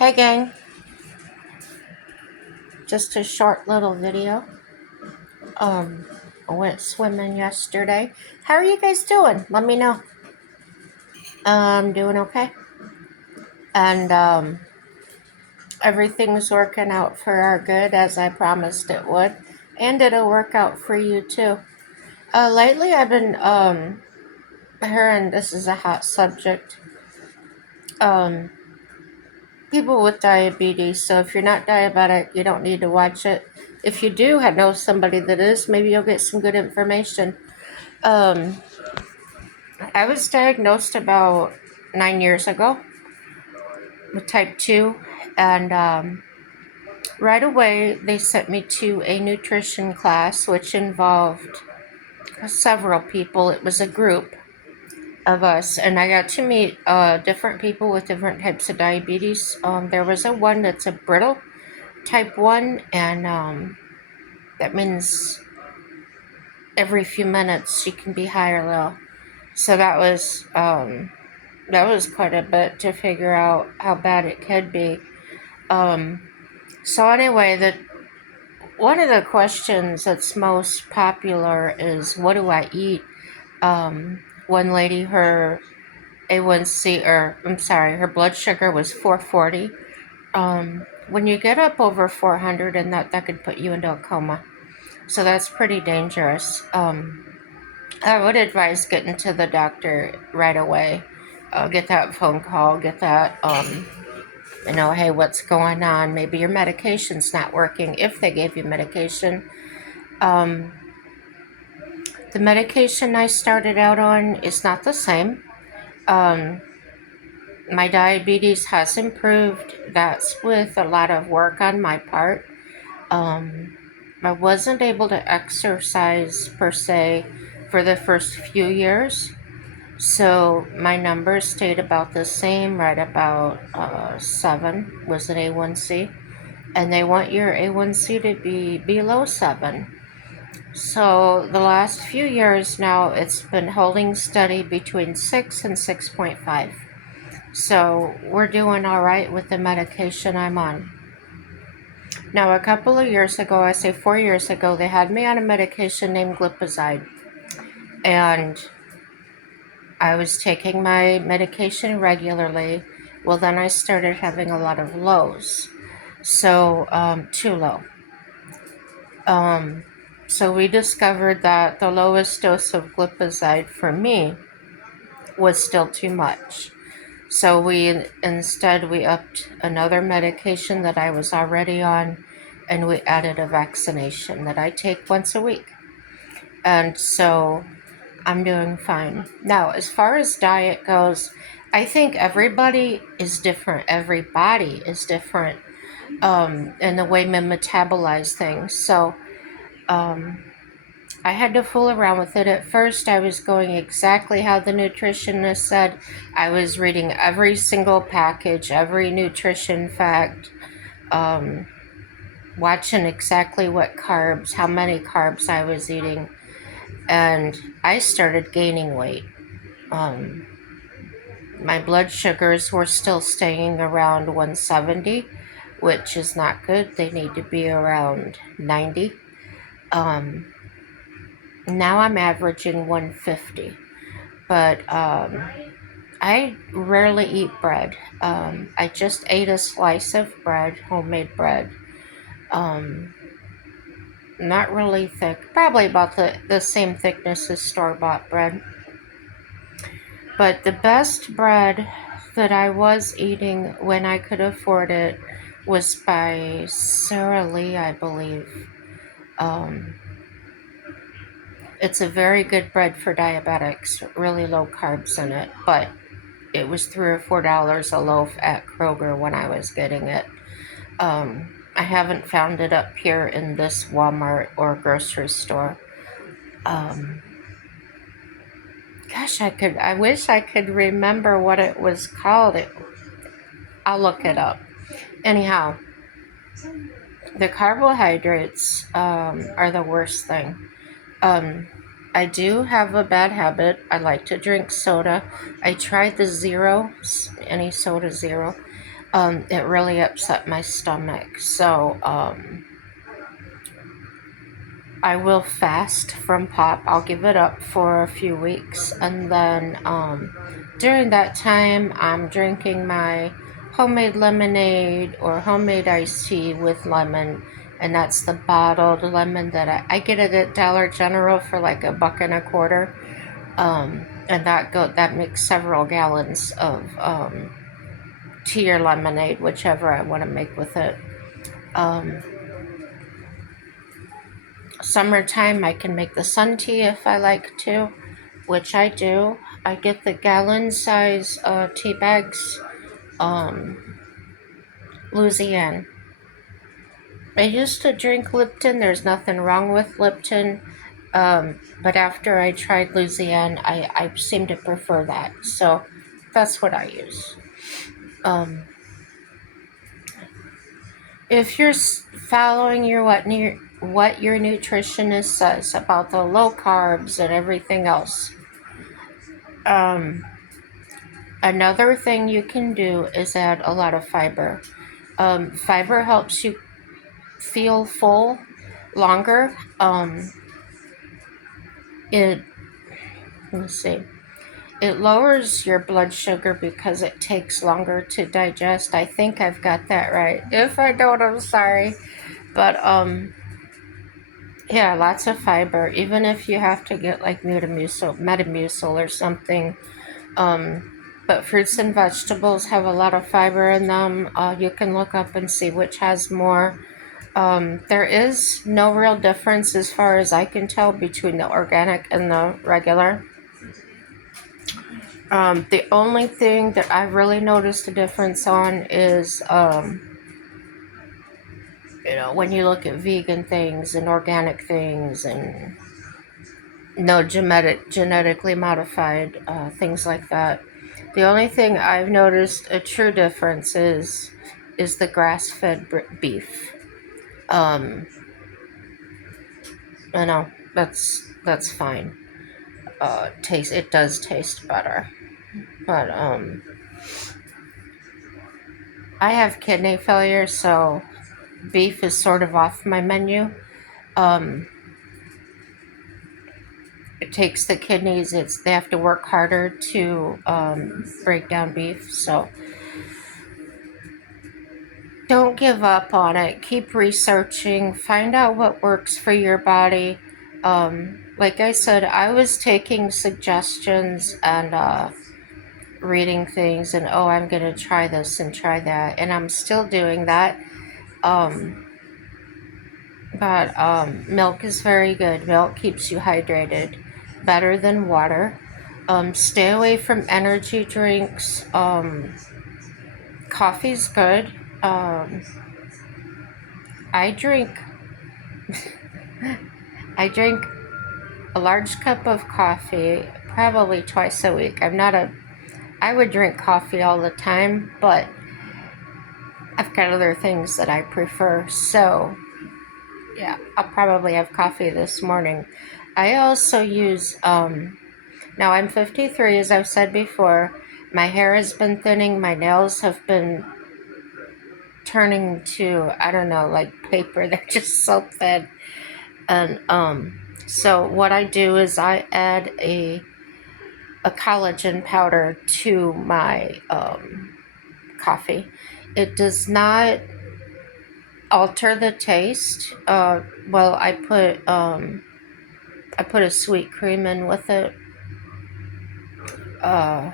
Hey gang, just a short little video. Um, I went swimming yesterday. How are you guys doing? Let me know. I'm doing okay. And everything's working out for our good as I promised it would. And it'll work out for you too. Lately I've been hearing this is a hot subject. Um, People with diabetes. So if you're not diabetic, you don't need to watch it. If you do know somebody that is, maybe you'll get some good information. Um, I was diagnosed about 9 years ago with type 2, and right away they sent me to a nutrition class, which involved several people. It was a group of us, and I got to meet different people with different types of diabetes. There was a one that's a brittle type 1, and that means every few minutes she can be high or low. So that was quite a bit to figure out how bad it could be. So anyway, one of the questions that's most popular is, what do I eat? One lady, her A1C, or I'm sorry, her blood sugar was 440. When you get up over 400, and that could put you into a coma. So that's pretty dangerous. I would advise getting to the doctor right away. Get that phone call, get that hey, what's going on? Maybe your medication's not working, if they gave you medication. Um, the medication I started out on is not the same. Um, my diabetes has improved. That's with a lot of work on my part. Um, I wasn't able to exercise per se for the first few years. So my numbers stayed about the same, right about 7 was an A1C. And they want your A1C to be below 7. So the last few years now, it's been holding steady between 6 and 6.5. So we're doing all right with the medication I'm on. Now, a couple of years ago, I say 4 years ago, they had me on a medication named glipizide. And I was taking my medication regularly. Well, then I started having a lot of lows. So, too low. So we discovered that the lowest dose of glipizide for me was still too much. So instead we upped another medication that I was already on, and we added a vaccination that I take once a week. And so I'm doing fine. Now, as far as diet goes, I think everybody is different. Every body is different in the way we metabolize things. So I had to fool around with it. At first, I was going exactly how the nutritionist said. I was reading every single package, every nutrition fact, watching exactly what carbs, how many carbs I was eating, and I started gaining weight. Um, my blood sugars were still staying around 170, which is not good. They need to be around 90. Um, Now I'm averaging 150. But I rarely eat bread. I just ate a slice of bread, homemade bread. Um, Not really thick, probably about the same thickness as store-bought bread. But the best bread that I was eating when I could afford it was by Sara Lee, I believe. Um, it's a very good bread for diabetics, really low carbs in it, but it was $3 or $4 a loaf at Kroger when I was getting it. I haven't found it up here in this Walmart or grocery store. Um, I wish I could remember what it was called. I'll look it up. Anyhow, the carbohydrates are the worst thing. I do have a bad habit. I like to drink soda. I tried the zero, any soda zero. It really upset my stomach. So I will fast from pop. I'll give it up for a few weeks, and then during that time, I'm drinking my homemade lemonade or homemade iced tea with lemon, and that's the bottled lemon that I get it at Dollar General for like $1.25. And that makes several gallons of tea or lemonade, whichever I want to make with it. Um, Summertime, I can make the sun tea if I like to, which I do. I get the gallon size tea bags, um, Louisiana. I used to drink Lipton. There's nothing wrong with Lipton. But after I tried Louisiana, I seem to prefer that. So that's what I use. Um, if you're following what your nutritionist says about the low carbs and everything else, um, another thing you can do is add a lot of fiber. Fiber helps you feel full longer. It let's see. It lowers your blood sugar because it takes longer to digest. I think I've got that right. If I don't, I'm sorry. But yeah, lots of fiber. Even if you have to get like Metamucil or something. But fruits and vegetables have a lot of fiber in them. You can look up and see which has more. There is no real difference as far as I can tell between the organic and the regular. The only thing that I've really noticed a difference on is, when you look at vegan things and organic things and no genetically modified things like that. The only thing I've noticed a true difference is the grass-fed beef. Um, that's fine. Taste it does taste better, but I have kidney failure, so beef is sort of off my menu. Um, it takes the kidneys. They have to work harder to break down beef. So don't give up on it. Keep researching. Find out what works for your body. Like I said, I was taking suggestions and reading things, and oh, I'm gonna try this and try that, and I'm still doing that. Um, but milk is very good. Milk keeps you hydrated, better than water. Stay away from energy drinks. Coffee's good. Um, I drink I drink a large cup of coffee probably twice a week. I would drink coffee all the time, but I've got other things that I prefer. So, yeah, I'll probably have coffee this morning. I also use, now I'm 53, as I've said before. My hair has been thinning, my nails have been turning to, I don't know, like paper. They're just so thin. And so what I do is I add a collagen powder to my coffee. It does not alter the taste. Well, I put a sweet cream in with it. Uh,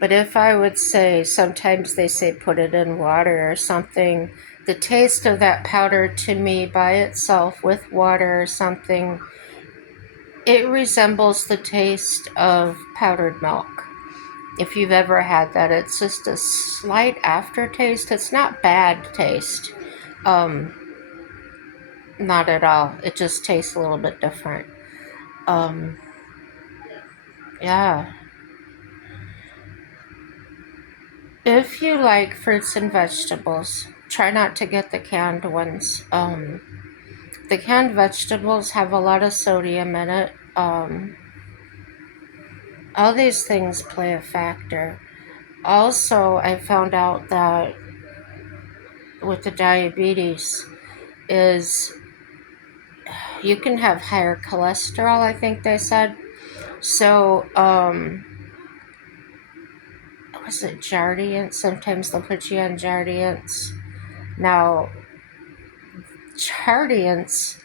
but if I would say, sometimes they say put it in water or something. The taste of that powder to me by itself with water or something, it resembles the taste of powdered milk. If you've ever had that, it's just a slight aftertaste. It's not bad taste. Um, Not at all. It just tastes a little bit different. Um, yeah. If you like fruits and vegetables, try not to get the canned ones. The canned vegetables have a lot of sodium in it. All these things play a factor. also, I found out that with the diabetes is you can have higher cholesterol, I think they said. So, was it Jardiance? Sometimes they'll put you on Jardiance. Now, Jardiance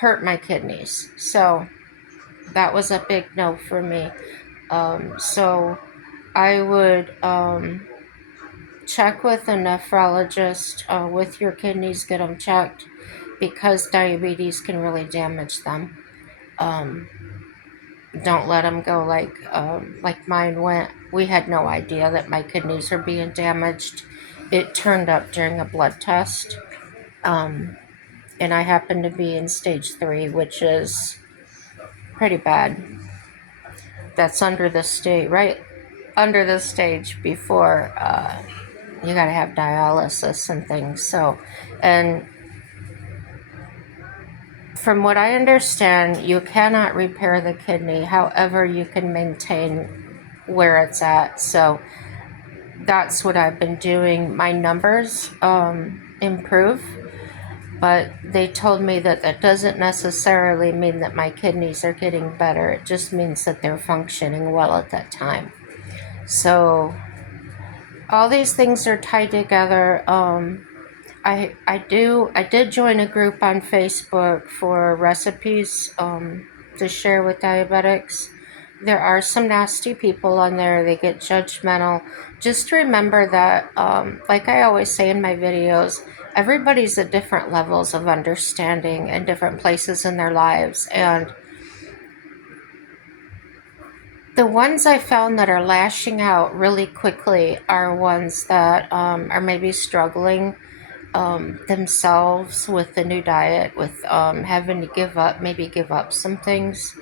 hurt my kidneys. So, that was a big no for me. So, I would check with a nephrologist with your kidneys, get them checked because diabetes can really damage them. Um, don't let them go like mine went. We had no idea that my kidneys were being damaged. It turned up during a blood test, um, and I happened to be in stage 3, which is pretty bad. That's under the state, right under the stage before you got to have dialysis and things. So, and from what I understand, you cannot repair the kidney. However, you can maintain where it's at. So that's what I've been doing. My numbers improve, but they told me that that doesn't necessarily mean that my kidneys are getting better. It just means that they're functioning well at that time. So all these things are tied together. I did join a group on Facebook for recipes to share with diabetics. There are some nasty people on there. They get judgmental. Just remember that, like I always say in my videos, everybody's at different levels of understanding and different places in their lives. And the ones I found that are lashing out really quickly are ones that are maybe struggling themselves with the new diet, with having to maybe give up some things.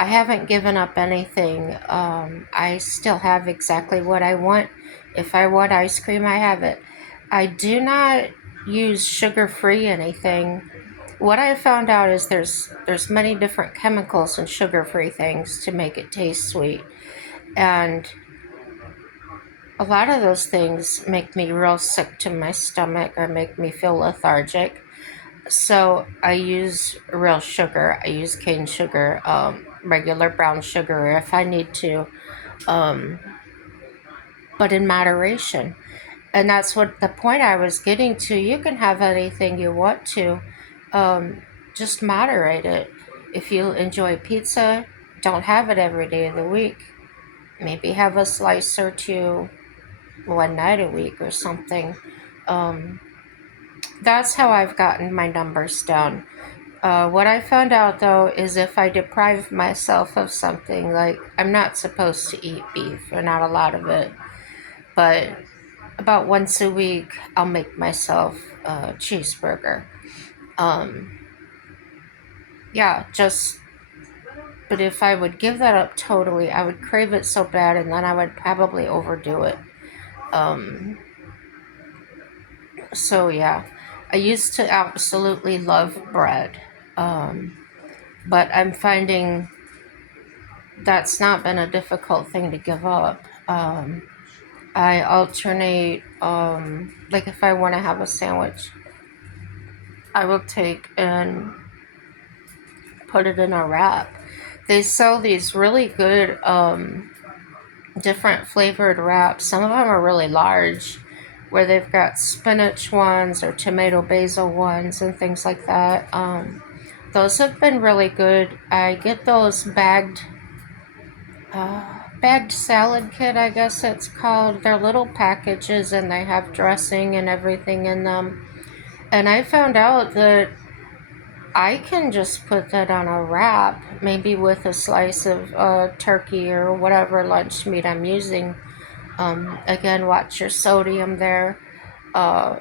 I haven't given up anything. I still have exactly what I want. If I want ice cream, I have it. I do not use sugar-free anything. What I found out is there's many different chemicals in sugar-free things to make it taste sweet, and a lot of those things make me real sick to my stomach or make me feel lethargic. So I use real sugar. I use cane sugar, regular brown sugar if I need to, um, but in moderation. And that's what the point I was getting to. You can have anything you want to, um, just moderate it. If you enjoy pizza, don't have it every day of the week. Maybe have a slice or two one night a week or something. Um, that's how I've gotten my numbers down. What I found out though is if I deprive myself of something, like I'm not supposed to eat beef or not a lot of it, but about once a week I'll make myself a cheeseburger. Um, yeah, just, but if I would give that up totally, I would crave it so bad and then I would probably overdo it. Um, So yeah, I used to absolutely love bread, um, but I'm finding that's not been a difficult thing to give up. I alternate, like if I want to have a sandwich, I will take and put it in a wrap. They sell these really good different flavored wraps. Some of them are really large, where they've got spinach ones or tomato basil ones and things like that. Those have been really good. I get those bagged salad kit, I guess it's called. They're little packages and they have dressing and everything in them. And I found out that I can just put that on a wrap, maybe with a slice of turkey or whatever lunch meat I'm using. Again, watch your sodium there. Uh,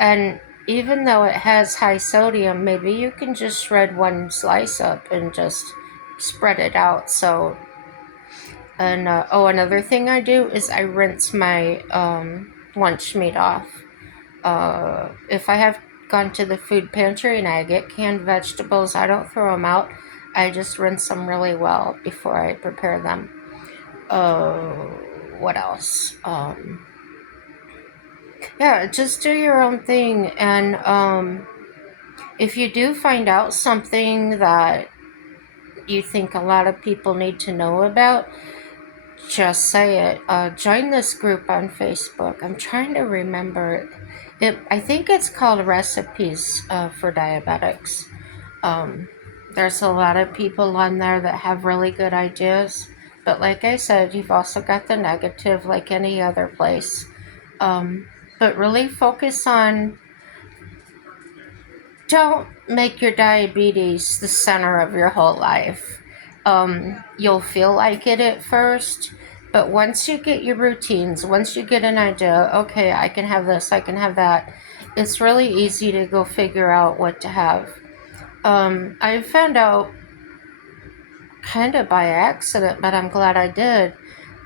and even though it has high sodium, maybe you can just shred one slice up and just spread it out. So, and oh, another thing I do is I rinse my lunch meat off. If I have gone to the food pantry and I get canned vegetables, I don't throw them out. I just rinse them really well before I prepare them. Uh, what else? Yeah, just do your own thing. And if you do find out something that you think a lot of people need to know about, just say it. Join this group on Facebook. I'm trying to remember it. I think it's called Recipes for Diabetics. Um, there's a lot of people on there that have really good ideas. But like I said, you've also got the negative, like any other place. Um, but really focus on, don't make your diabetes the center of your whole life. You'll feel like it at first, but once you get your routines, once you get an idea, okay, I can have this, I can have that, it's really easy to go figure out what to have. I found out kind of by accident, but I'm glad I did.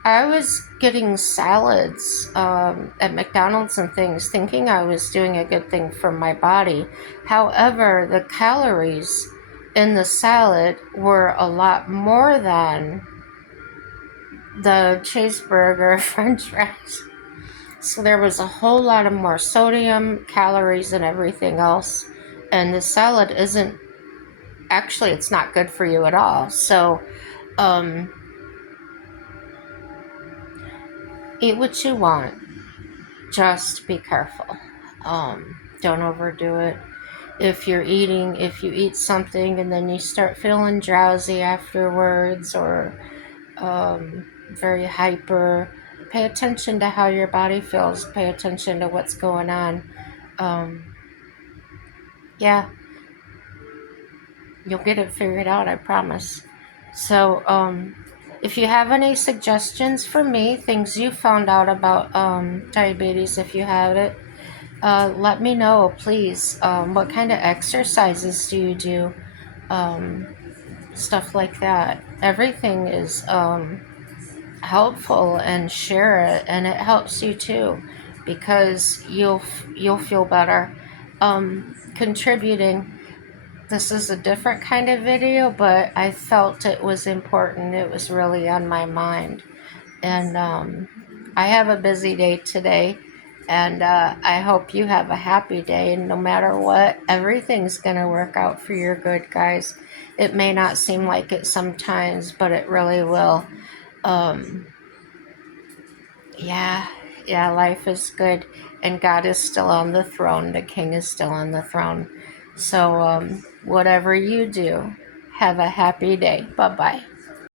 I was getting salads at McDonald's and things, thinking I was doing a good thing for my body. However, the calories in the salad were a lot more than the cheeseburger, French fries. So there was a whole lot of more sodium, calories, and everything else. And the salad isn't actually, it's not good for you at all. So, um, eat what you want. Just be careful. Don't overdo it. If you eat something and then you start feeling drowsy afterwards or very hyper, pay attention to how your body feels. Pay attention to what's going on. Um, yeah, you'll get it figured out, I promise. So, if you have any suggestions for me, things you found out about diabetes, if you have it, let me know, please. What kind of exercises do you do? Um, Stuff like that. Everything is helpful, and share it, and it helps you too, because you'll feel better. Contributing. This is a different kind of video, but I felt it was important. It was really on my mind. And I have a busy day today, and I hope you have a happy day. And no matter what, everything's going to work out for your good, guys. It may not seem like it sometimes, but it really will. Um, yeah, yeah, life is good, and God is still on the throne. The King is still on the throne. So, whatever you do, have a happy day. Bye bye.